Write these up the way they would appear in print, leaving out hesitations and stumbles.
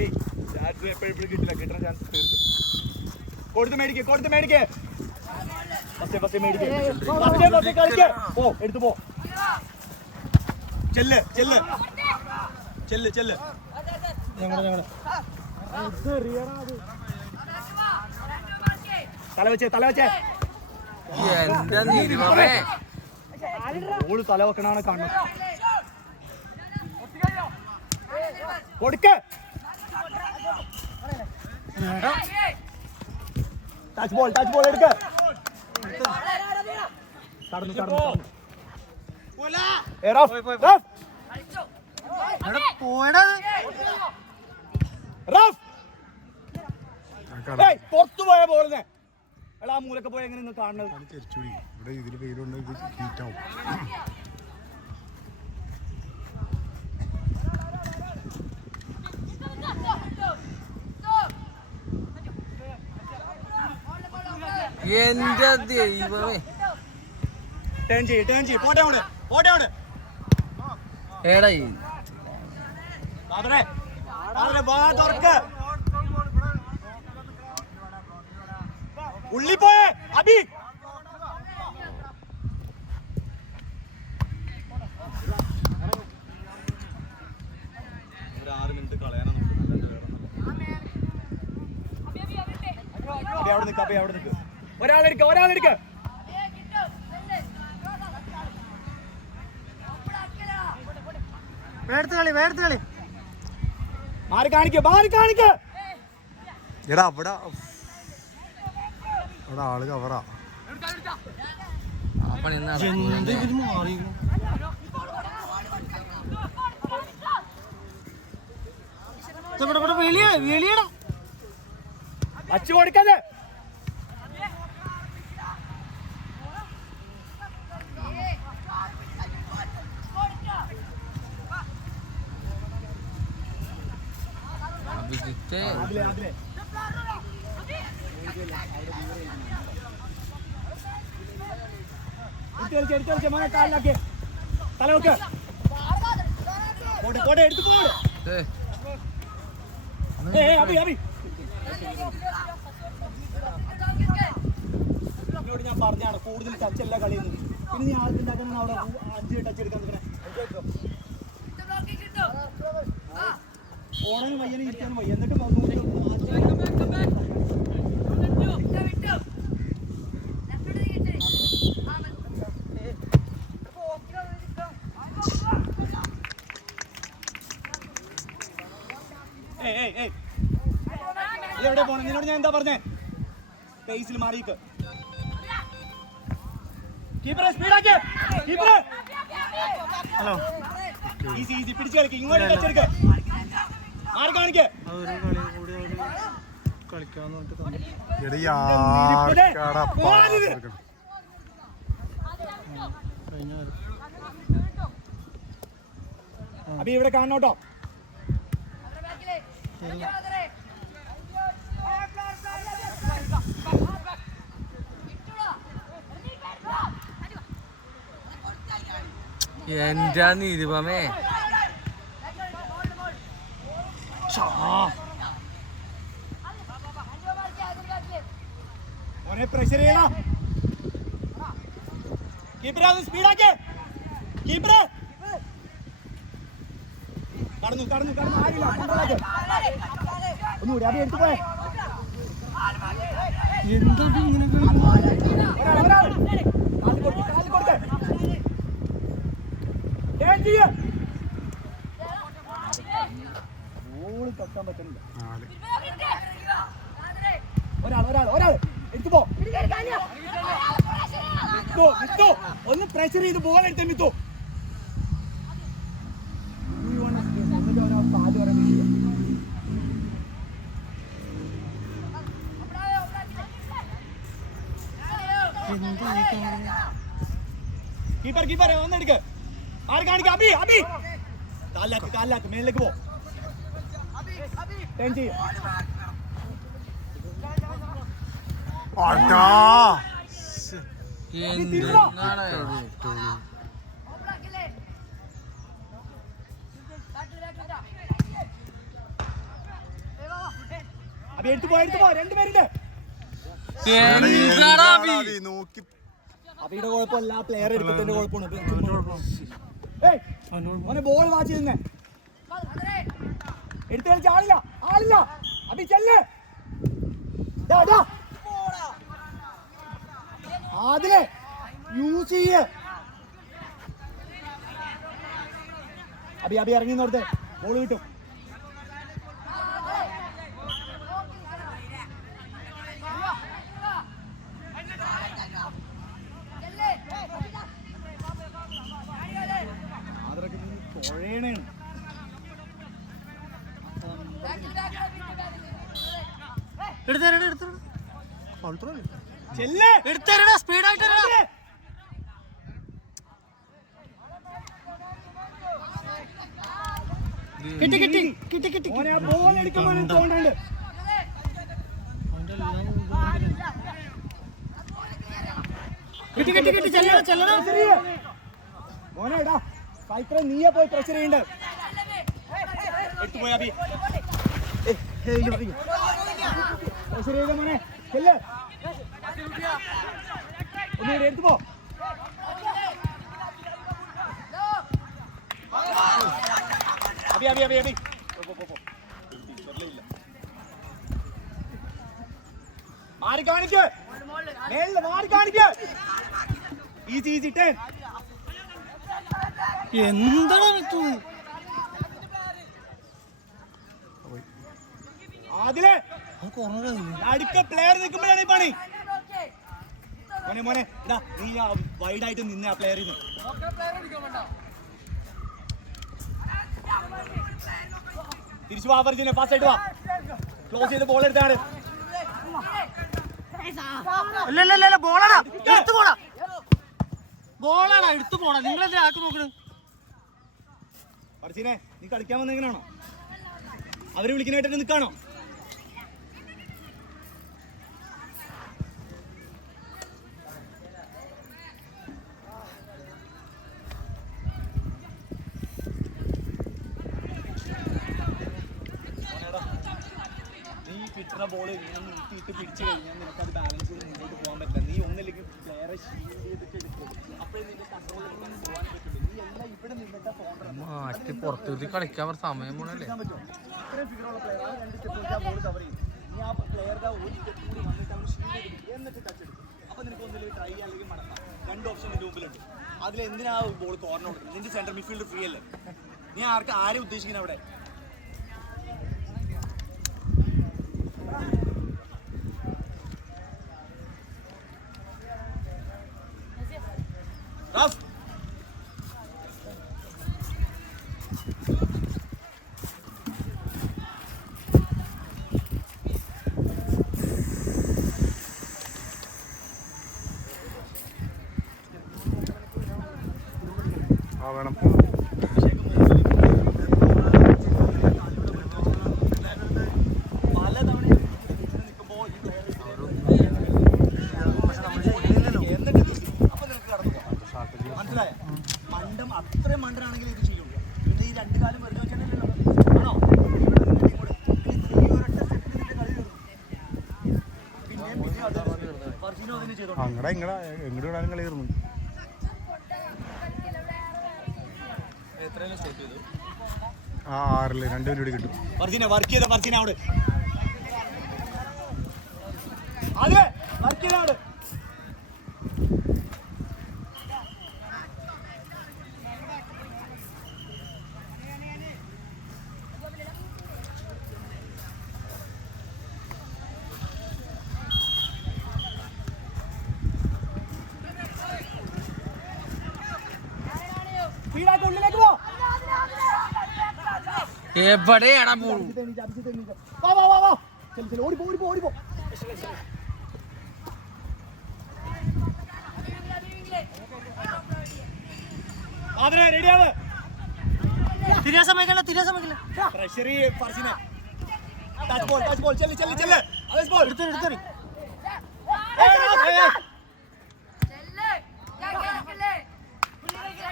Abi chance എപ്പോഴും കിട്ടില്ല, കിട്ടുന്ന ചാൻസ് തീർക്കും. കൊടുത്ത് മേടിക്കേ പോ, എടുത്തു പോ. ചെല്ല് തല വെച്ചേ ഓള് തല വെക്കണാണ് കാണുന്നത്. കൊടുക്ക് ടച്ച് ബോൾ എടുക്ക. പുറത്തു പോയ ബോളിനെ എടാ മൂലൊക്കെ പോയ എങ്ങനെ കാണുന്നത്? ഇവിടെ ഇതിൽ പേരുണ്ട്, ഇത് ഹീറ്റാവും. എന്റെ ദൈവമേ, ടേൺ ചെയ്യ് പോട്ടെ ഏടായി ഉള്ളി പോയേ അബി. ഒരു 6 മിനിറ്റ് കളയാനാ അവിടെ നിൽക്ക്. ഒരാളെടുക്ക. വേർത്ത് കളി മാറി കാണിക്ക. എടാ അവിടെ ആള് കവറാ. അച്ചു കൊടുക്കാതെ. എടുത്ത് മോനെ കാലിലാക്കി തല വെക്ക്. പോട്ടെ എടുത്തു പോട്. അബി എന്നോട് ഞാൻ പറഞ്ഞാണ് കൂടുതൽ ടച്ചല്ല കളിയുന്നത്. പിന്നെ നീ ആദ്യം ഉണ്ടാക്കുന്ന അവിടെ 5 ടച്ച് എടുക്കാൻ ഓടാനും വയ്യനും ഇരിക്കാനും വയ്യ. എന്നിട്ട് എവിടെ പോണേ? നിന്നോട് ഞാൻ എന്താ പറഞ്ഞേ? പേസിൽ മാറിക്ക്. കീപ്പറെ സ്പീഡാക്കി. ഹലോ ഈസി പിടിച്ചു കളിക്ക്. ഇങ്ങോട്ട് ടച്ചെടുക്ക. മാറി കാണിക്ക്. അബി ഇവിടെ കാണണോട്ടോ. എന്റെ നീതിപമേ, പ്രഷർ ചെയ്യണം. കീപ്പറെ സ്പീഡാക്കി. കീപ്പറെ കടന്നു ഒന്നുകൂടി അബി എടുത്തു പോയെ. എന്താ ഇങ്ങനെ ബോള് തൊട്ടാൻ പറ്റുന്നില്ല. ഒരാൾ എടുത്തു പോ. ഒന്ന് പ്രഷർ ചെയ്ത് ബോൾ എടുത്ത് മിത്തു. കീപ്പർ ഒന്നെടുക്ക്. ആര് കാണിക്ക. അബി കാലിലാക്ക് മേലിലേക്ക് പോ. ടേൺ ചെയ്യും. അപ്പൊ എടുത്തു പോ രണ്ടുപേരുണ്ട്. നോക്കി അബിയുടെ കുഴപ്പമില്ല, പ്ലെയർ എടുത്തതിന്റെ കുഴപ്പമാണ്. മോനെ ബോൾ വാച്ച് ചെയ്യുന്നേ, എടുത്തു കളിച്ച ആളില്ല. അബി ചെല്ല്, അതിലെ യൂസ് ചെയ്യ. അബി ഇറങ്ങി നോർത്ത് ബോൾ കിട്ടും. തുഴയണേണ്. സ്പീഡായിട്ട് ബോൾ എടുക്കുമ്പോൾ തോന്നുന്നുണ്ട്. മോനെടാ സൈക്കിളെ നീയെ പോയി പ്രഷർ ചെയ്യണ്ടേ. എടുത്തുപോയി അബി, പ്രഷർ ചെയ്ത മോനെ ചെല്ല്, ഒന്നുകൂടി എടുത്തു പോ. അബി മാറി കാണിക്ക്, മാറി കാണിക്ക്. Easy turn. എന്താണ് അതിലെ അടുക്ക പ്ലെയർ നിൽക്കുമ്പോഴാണ് ഈ പണി. മോനെ ഇതാ നീ വൈഡായിട്ട് നിന്നെ ആ പ്ലെയറിന്. തിരിച്ചു വാ അവർജിനെ, ഫാസ്റ്റ് ആയിട്ട് വാ. ക്ലോസ് ചെയ്ത് ബോൾ എടുത്താണ്. ബോളാണ് എടുത്തു പോണ. നിങ്ങളെന്താ ആക്കി നോക്കണ? അർജുനെ നീ കളിക്കാൻ വന്നെങ്ങനാണോ? അവര് വിളിക്കാനായിട്ട് നിൽക്കാണോ? നീ കിട്ടുന്ന ബോള് ഇങ്ങനെ നിർത്തിയിട്ട് പിടിച്ചു കഴിഞ്ഞാൽ നിനക്കത് ബാലൻസ് ചെയ്ത് മുന്നോട്ട് പോകാൻ പറ്റില്ല. നീ ഒന്നില്ലെങ്കിൽ പ്ലെയറെ ഷീൽഡ് ചെയ്തിട്ട് എടുക്കും. അപ്പോഴേ നിന്റെ കൺട്രോളിൽ പോകാൻ പറ്റുള്ളൂ. നീ എല്ലാം ഇവിടെ നിന്നിട്ട് മാറ്റി പുറത്തേക്ക് കളിക്കാൻ പറഞ്ഞ സമയം പോണല്ലേ. ഇത്രയും ഫിഗറുള്ള പ്ലെയർ ആ രണ്ട് സ്റ്റെപ്പ് വെച്ച് ആ ബോൾ കവർ ചെയ്യും. നീ ആ പ്ലെയറുടെ ഒരു സ്റ്റെപ്പ് കൂടി വന്നിട്ട് അവൻ ഷീൽഡ് ചെയ്തിട്ട് എന്നിട്ട് ടച്ച് എടുക്കും. അപ്പോൾ നിനക്ക് ഒന്നിലേക്ക് ട്രൈ അല്ലെങ്കിൽ മടക്കാം. രണ്ട് ഓപ്ഷൻ നിന്റെ മുമ്പിലുണ്ട്. അതിലെന്തിനാ ബോൾ കോർണർ കൊടുക്കുന്നത്? നിന്റെ സെൻട്രൽ മിഡ്ഫീൽഡ് ഫ്രീ അല്ലേ? നീ ആരെ ഉദ്ദേശിക്കുന്നത് അവിടെ? വേണം. മനസ്സിലായ മണ്ടം അത്രയും മണ്ടനാണെങ്കിൽ ഇത് ചെയ്യും. പിന്നെ ഈ രണ്ടു കാലം വെറുതെ വെച്ചാണല്ലോ ആണോ? അങ്ങടെ എങ്ങോട്ട് വിടാനും കളിയായിരുന്നു. ആ 6 2 കൂടി കിട്ടും. വർക്ക് ചെയ്ത അവിടെ അതെ വർക്ക് ചെയ്ത അവിടെ. ഉള്ളിലേക്ക് പോ. എവിടെയാടാ പോണു? ഓടിപ്പോ. റെഡിയാവ്. തിരിയാൻ സമ്മതിക്കല്ല. പ്രഷറി ഫർസിനെ. Touch ball. ചെല്ല്. എടുത്തെറി.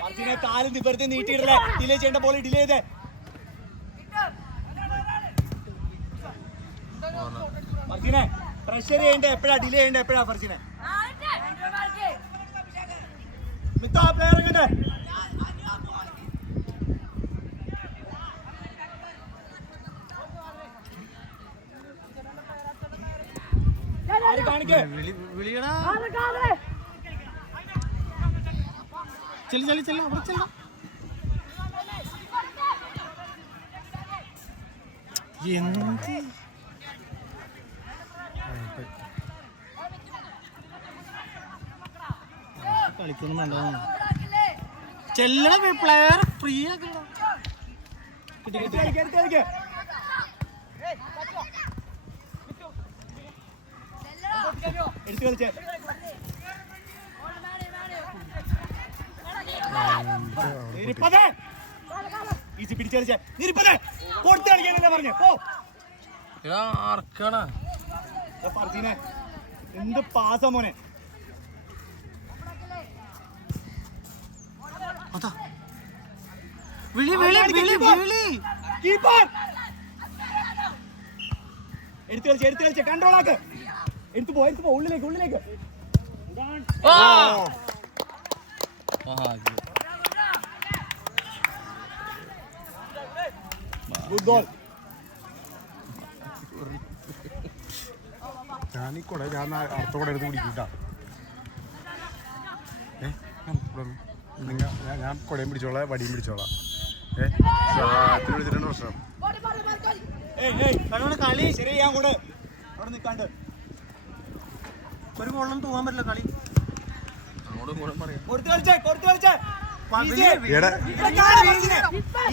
ഫർസിനെ കാലും നിവർത്തി നീട്ടിയിടല്ലേ. ഡിലേ ചെയ്യേണ്ട ബോൾ ഡിലേ ചെയ്തേ. ഫർസിനെ പ്രഷർ ചെയ്യേണ്ട എപ്പോഴാ, ഡിലേ ചെയ്യേണ്ട എപ്പോഴാ ഫർസിനെ? മിത്തോ ആ പ്ലെയർ ഇങ്ങോട്ട്. ആര് കാണിക്കേ? വിളിയടാ ചെല്ലു ചെല്ലു ചെല്ലു അവിടെ ചെല്ലു എന്ത് കളിക്കൊന്നും വേണ്ട ചെല്ലണ പ്ലെയർ ഫ്രീ ആക്കണ്ട എടുത്ത് കളിക്ക്. എടുത്ത് കളിച്ചേ. ഈസി പിടിച്ച് കളിച്ചേ. നിരിപ്പതേ കൊടുത്ത് കളിക്കാനല്ലേ പറഞ്ഞേ. പോ ആർക്കാണ ഫർസീനെ എന്ത് പാസാ മോനെ. അതാ വിളി വിളി വിളി വിളി കീപ്പർ എടുത്ത് കളിച്ചേ. കൺട്രോൾ ആക്ക്. എടുത്തു പോ ഉള്ളിലേക്ക്. Good goal. ഞാൻ ഈ കൂടെ ഞാൻ അടുത്ത കൂടെ എടുത്ത് പിടിക്കൂട്ടാ. ഞാൻ കുടയും പിടിച്ചോളാം, വടിയും പിടിച്ചോളാം. വിളിച്ചിട്ടുണ്ട് പ്രശ്നം. കളി ശരിയാൻ കൂടെ അവിടെ നിൽക്കാണ്ട്. ഒരു ഗോളൊന്നും തൂവാൻ പറ്റില്ല കളി അങ്ങോട്ടും ഇങ്ങോട്ടും പറയാം കൊടുത്ത് കളിച്ചേ.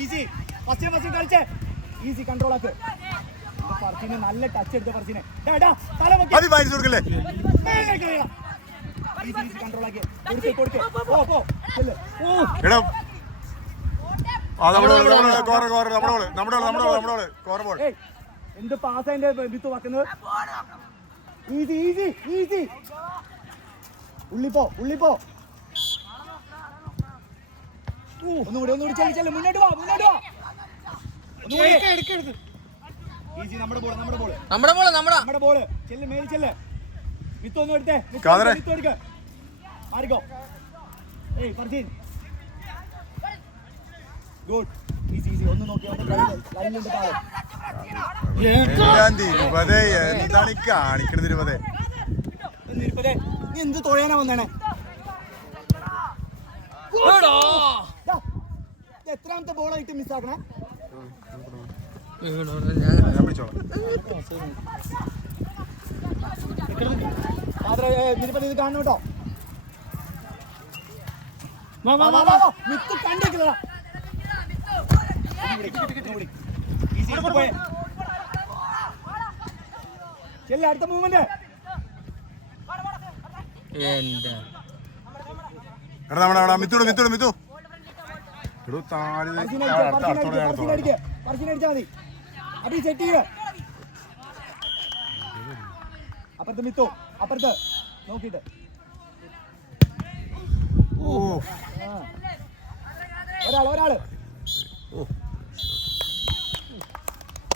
ഈസി ഫസ്റ്റ് കളിച്ചേ. ഈസി കൺട്രോൾ ആക്ക്. ഫർസീനെ നല്ല ടച്ച് എടുത്ത ഫർസീനെ തല അത് വായിച്ചു കൊടുക്കല്ലേ. കൺട്രോൾ ആക്കി കൊടുക്ക്. പോ എടാ നമ്മുടെ എന്ത് പാസ് അതിന്റെ വിത്ത് വെക്കുന്നത്. ഈസി ഉള്ളിപ്പോ ഒന്നുകൂടി ചെല്ലു. മുന്നോട്ട് വാ. ഈസി നമ്മുടെ ബോള് ചെല്ല്. മേലിൽ ചെല്ല്. വിത്ത് ഒന്നും എടുത്തേ. വിത്ത് എടുക്ക. മാറിക്കോ. ഫർസീൻ ഗുഡ്. ഈസി ഒന്ന് നോക്കി. ലൈനിലുണ്ട് താഴെ. എന്താണ് ഈ കാണിക്കണത്? നിരുപതേ നീ എന്ത് തൊഴാനാ വന്നേണേ? എത്രാമത്തെ ബോളായിട്ട് മിസ്സാക്കണേ? ഞാൻ പിടിച്ചോളാം. നിരുപതി ഇത് കാണണം കേട്ടോ. മിത്ത് കണ്ടിരിക്കുന്നതാ. ചെല്ല അടുത്ത മൂവ്മെന്റ്. മിത്തു അടിച്ചാ മതി. അടി സെറ്റ് ചെയ്യ. അപ്പുറത്ത് മിത്തു. അപ്പുറത്ത് നോക്കിട്ട്. ഒരാള്